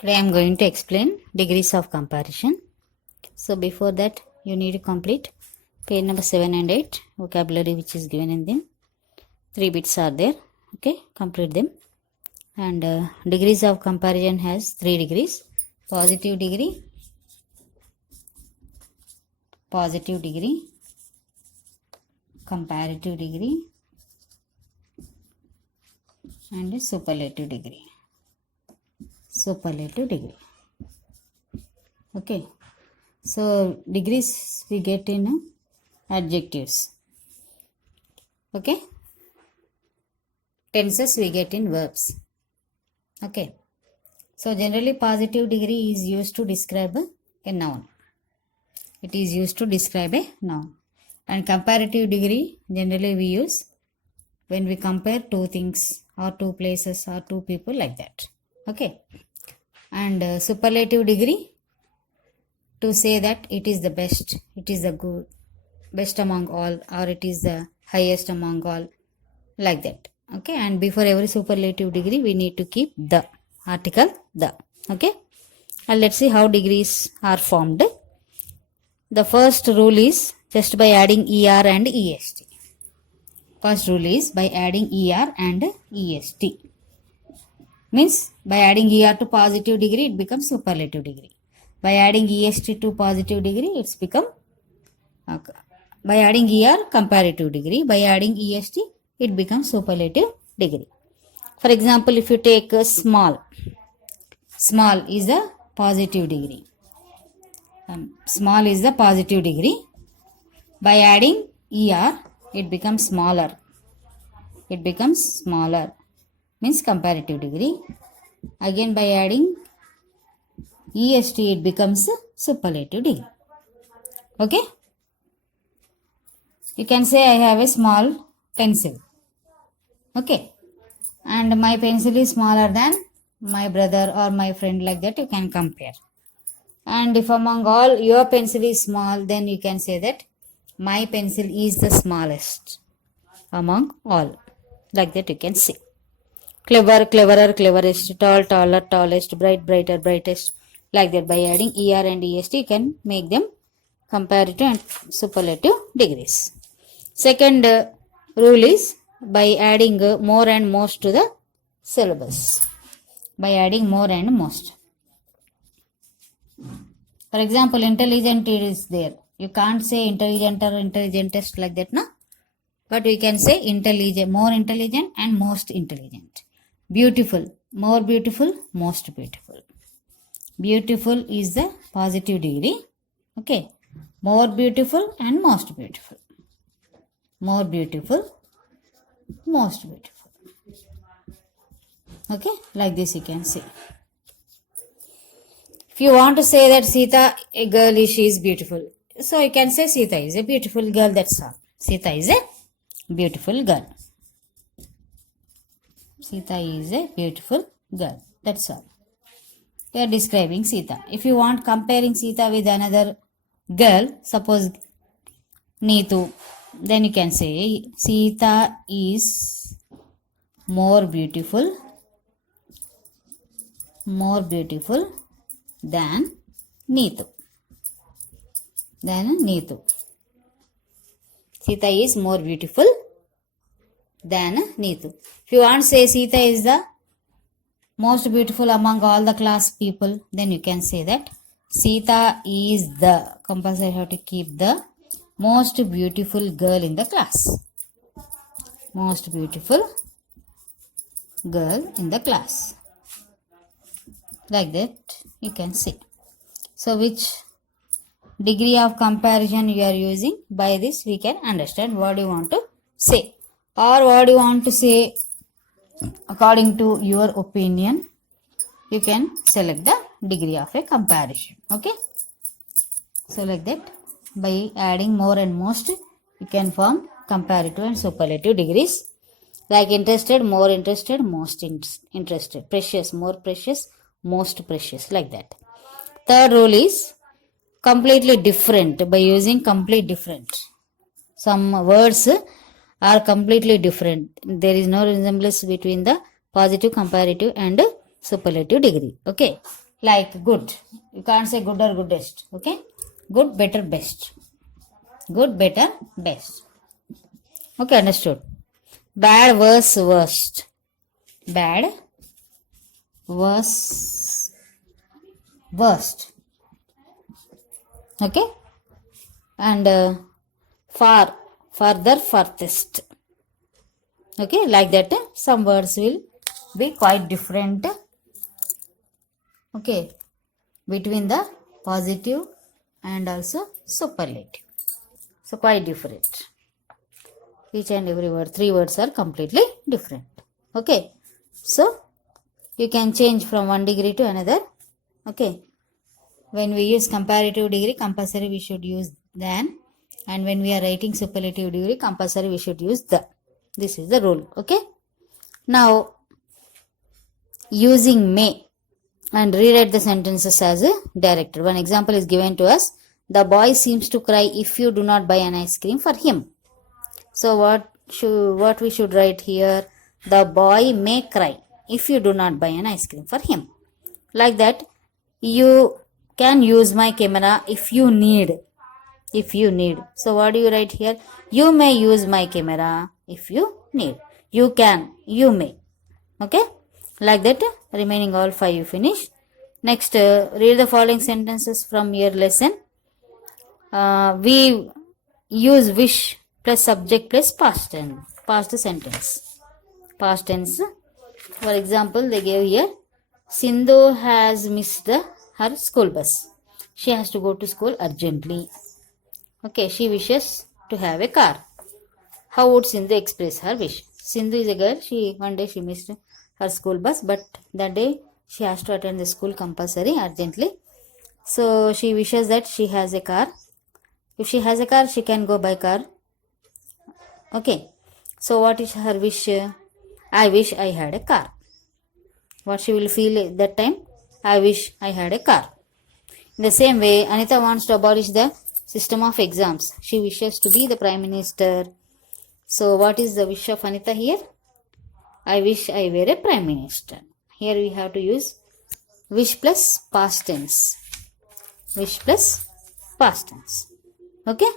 Today I am going to explain degrees of comparison. So before that you need to complete page number 7 and 8 vocabulary which is given in them. 3 bits are there. Okay, complete them. And degrees of comparison has 3 degrees. Positive degree, comparative degree and superlative degree. Okay, so degrees we get in adjectives. Okay, tenses we get in verbs. Okay, so generally positive degree is used to describe a noun. It is used to describe a noun. And comparative degree generally we use when we compare two things or two places or two people, like that. Okay, and superlative degree to say that it is the best, it is the good, best among all, or it is the highest among all, like that. Okay, and before every superlative degree we need to keep the article the. Okay, and let's see how degrees are formed. The first rule is just by adding er and est. First rule is by adding er and est. Means by adding er to positive degree it becomes superlative degree. By adding est to positive degree it's become by adding er comparative degree. By adding est it becomes superlative degree. For example, if you take small is a positive degree. Small is the positive degree. By adding er it becomes smaller. It becomes smaller, means comparative degree. Again by adding est it becomes superlative degree. Okay, you can say I have a small pencil. Okay, and my pencil is smaller than my brother or my friend, like that you can compare. And if among all your pencil is small, then you can say that my pencil is the smallest among all, like that you can say. Clever, cleverer, cleverest, tall, taller, tallest, bright, brighter, brightest, like that. By adding er and est you can make them comparative and superlative degrees. Second rule is by adding more and most to the syllabus. By adding more and most. For example, intelligent is there. You can't say intelligent or intelligentest, like that, no? But we can say intelligent, more intelligent and most intelligent. Beautiful, more beautiful, most beautiful. Beautiful is the positive degree. Okay, more beautiful and most beautiful. More beautiful, most beautiful. Okay, like this you can say. If you want to say that Sita, a girl, she is beautiful, so you can say Sita is a beautiful girl, that's all. Sita is a beautiful girl. Sita is a beautiful girl, that's all. We are describing Sita. If you want comparing Sita with another girl, suppose Neetu, then you can say Sita is more beautiful than Neetu. Sita is more beautiful than Neetu. If you want to say Sita is the most beautiful among all the class people, then you can say that Sita is the, compulsory have to keep the most beautiful girl in the class. Most beautiful girl in the class. Like that you can say. So which degree of comparison you are using, by this we can understand what you want to say, or what you want to say according to your opinion. You can select the degree of a comparison. Okay, so like that by adding more and most you can form comparative and superlative degrees, like interested, more interested, most interested, precious, more precious, most precious, like that. Third rule is completely different, by using complete different. Some words are completely different. There is no resemblance between the positive, comparative and superlative degree. Okay, Like good. You can't say good or goodest. Okay? Good, better, best. Good, better, best. Okay, understood. Bad, worse, worst. Bad, worse, worst. Okay? And far, further, farthest. Okay, like that. Some words will be quite different. Okay, between the positive and also superlative. So quite different. Each and every word, 3 words are completely different. Okay, so you can change from one degree to another. Okay, when we use comparative degree, compulsory we should use than, and when we are writing superlative degree, compulsory we should use the. This is the rule. Okay, now using may and rewrite the sentences as a directed. One example is given to us. The boy seems to cry if you do not buy an ice cream for him. So what we should write here? The boy may cry if you do not buy an ice cream for him. Like that, you can use my camera if you need. If you need. So what do you write here? You may use my camera if you need. You can. You may. Okay? Like that, remaining all 5 you finish. Next, read the following sentences from your lesson. We use wish plus subject plus past tense. Past sentence. Past tense. For example, they gave here, Sindhu has missed her school bus. She has to go to school urgently. Okay, she wishes to have a car. How would Sindhu express her wish? Sindhu is a girl. One day she missed her school bus, but that day she has to attend the school compulsory urgently. So she wishes that she has a car. If she has a car, she can go by car. Okay. So what is her wish? I wish I had a car. What she will feel at that time? I wish I had a car. In the same way, Anita wants to abolish the system of exams. She wishes to be the Prime Minister. So what is the wish of Anita here? I wish I were a Prime Minister. Here we have to use wish plus past tense. Wish plus past tense. Okay?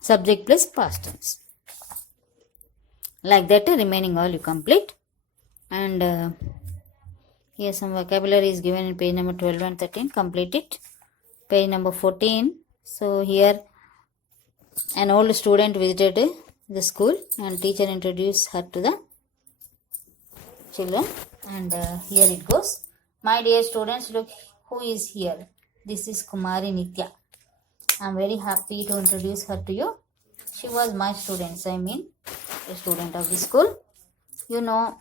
Subject plus past tense. Like that, remaining all you complete. And here some vocabulary is given in page number 12 and 13. Complete it. Page number 14. So here an old student visited the school and teacher introduced her to the children. And here it goes. My dear students, look who is here. This is Kumari Nitya. I am very happy to introduce her to you. She was my student. I mean, a student of the school. You know,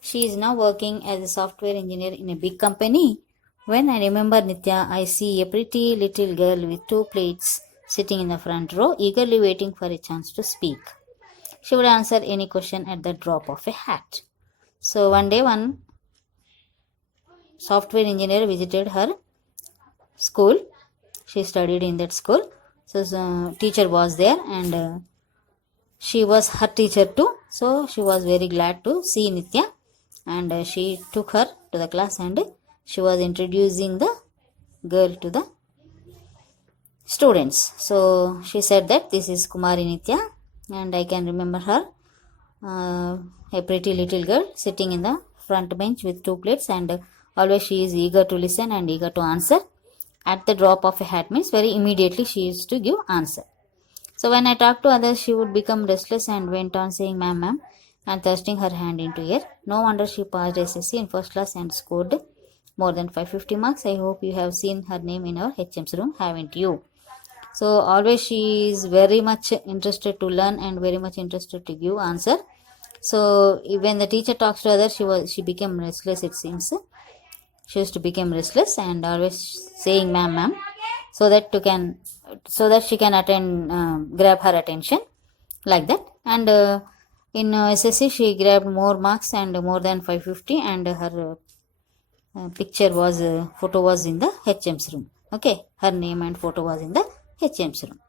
she is now working as a software engineer in a big company. When I remember Nitya, I see a pretty little girl with 2 plates sitting in the front row, eagerly waiting for a chance to speak. She would answer any question at the drop of a hat. So one day, one software engineer visited her school. She studied in that school. So the teacher was there and she was her teacher too. So she was very glad to see Nitya and she took her to the class and she was introducing the girl to the students. So she said that this is Kumari Nitya and I can remember her, a pretty little girl sitting in the front bench with 2 plates and always she is eager to listen and eager to answer. At the drop of a hat means very immediately she used to give answer. So when I talked to others, she would become restless and went on saying ma'am, ma'am and thrusting her hand into air. No wonder she passed SSC in first class and scored more than 550 marks. I hope you have seen her name in our HM's room, haven't you? So always she is very much interested to learn and very much interested to give answer. So when the teacher talks to others, she became restless, it seems. She used to become restless and always saying ma'am, ma'am, so that she can grab her attention like that. And in SSC she grabbed more marks and more than 550 and her photo was in the HM's room. Okay, her name and photo was in the HM's room.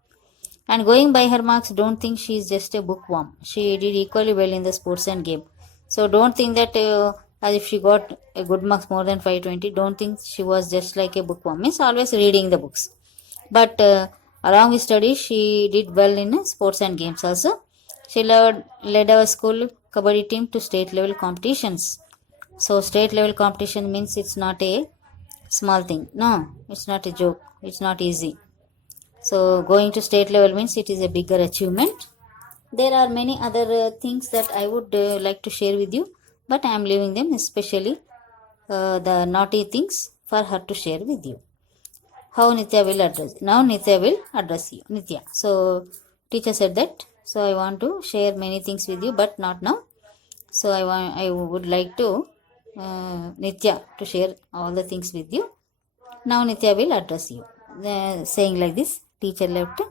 And going by her marks, don't think she is just a bookworm. She did equally well in the sports and game. So don't think that as if she got a good marks more than 520. Don't think she was just like a bookworm, means always reading the books. But along with studies, she did well in sports and games also. She led our school kabaddi team to state level competitions. So state level competition means it's not a small thing. No, it's not a joke. It's not easy. So going to state level means it is a bigger achievement. There are many other things that I would like to share with you, but I am leaving them, especially the naughty things, for her to share with you. How Nitya will address. Now Nitya will address you. Nitya. So teacher said that. So I want to share many things with you, but not now. So I would like to Nitya to share all the things with you. Now Nitya will address you. Saying like this, teacher left.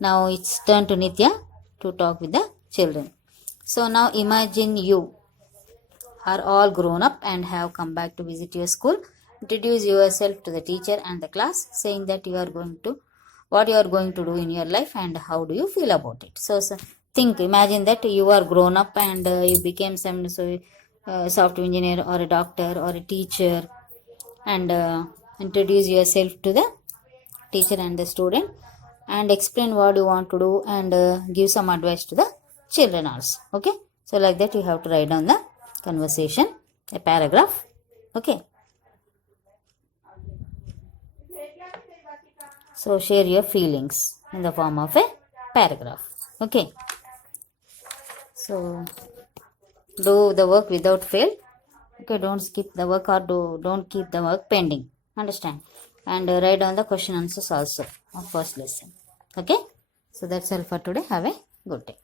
Now it's turn to Nitya to talk with the children. So now imagine you are all grown up and have come back to visit your school. Introduce yourself to the teacher and the class, saying that you are going to, what you are going to do in your life and how do you feel about it. So imagine that you are grown up and you became some software engineer or a doctor or a teacher, and introduce yourself to the teacher and the student and explain what you want to do, and give some advice to the children also. Okay, so like that you have to write down the conversation, a paragraph. Okay, so share your feelings in the form of a paragraph. Okay, so do the work without fail. Okay, don't skip the work or don't keep the work pending. Understand? And write down the question answers also of first lesson. Okay, so that's all for today. Have a good day.